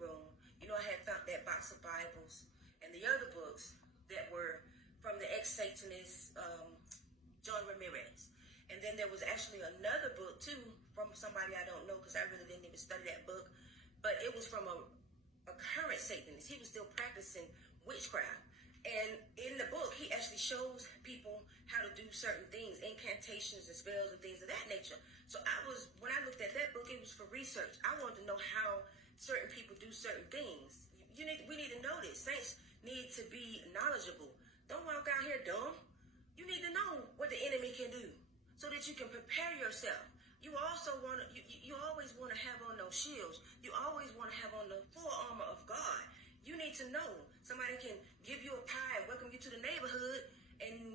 room, I had found that box of Bibles and the other books that were from the ex-Satanist John Ramirez. And then there was actually another book too from somebody I don't know, because I really didn't even study that book, but it was from a current Satanist. He was still practicing witchcraft. And in the book, he actually shows people how to do certain things, incantations and spells and things of that nature. So when I looked at that book, it was for research. I wanted to know how certain people do certain things. We need to know this. Saints need to be knowledgeable. Don't walk out here dumb. You need to know what the enemy can do so that you can prepare yourself. You also want to, you always want to have on those shields. You always want to have on the full armor of God. You need to know. Somebody can give you a pie, welcome you to the neighborhood, and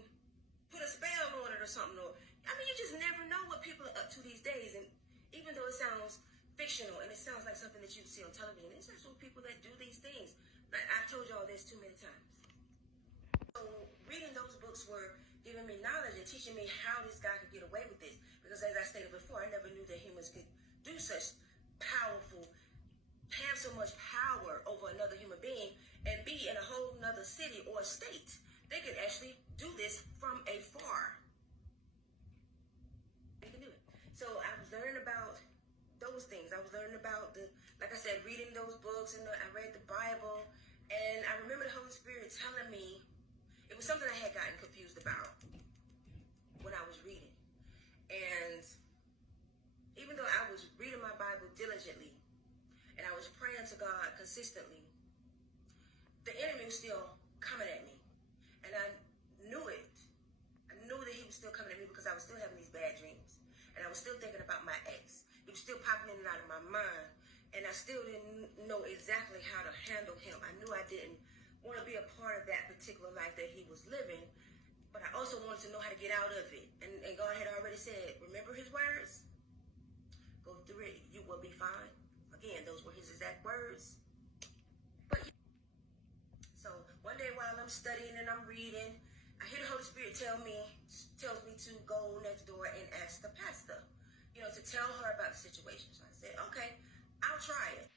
put a spell on it or something. You just never know what people are up to these days. And even though it sounds fictional and it sounds like something that you see on television, it's actually people that do these things. Like I've told y'all this too many times. So reading those books were giving me knowledge and teaching me how this guy could get away with this. Because as I stated before, I never knew that humans could do such powerful, have so much power over another human being and be in a whole nother city or state. They could actually do this from afar. They can do it. So I was learning about those things. I was learning about like I said, reading those books, and I read the Bible, and I remember the Holy Spirit telling me, it was something I had gotten confused about when I was reading. And even though I was reading my Bible diligently, and I was praying to God consistently, the enemy was still coming at me. And I knew it. I knew that he was still coming at me because I was still having these bad dreams. And I was still thinking about my ex. He was still popping in and out of my mind. And I still didn't know exactly how to handle him. I knew I didn't want to be a part of that particular life that he was living. But I also wanted to know how to get out of it. And God had already said, remember his words? Go through it. You will be fine. Again, those were his exact words. So one day while I'm studying and I'm reading, I hear the Holy Spirit tells me to go next door and ask the pastor, to tell her about the situation. So I said, okay, I'll try it.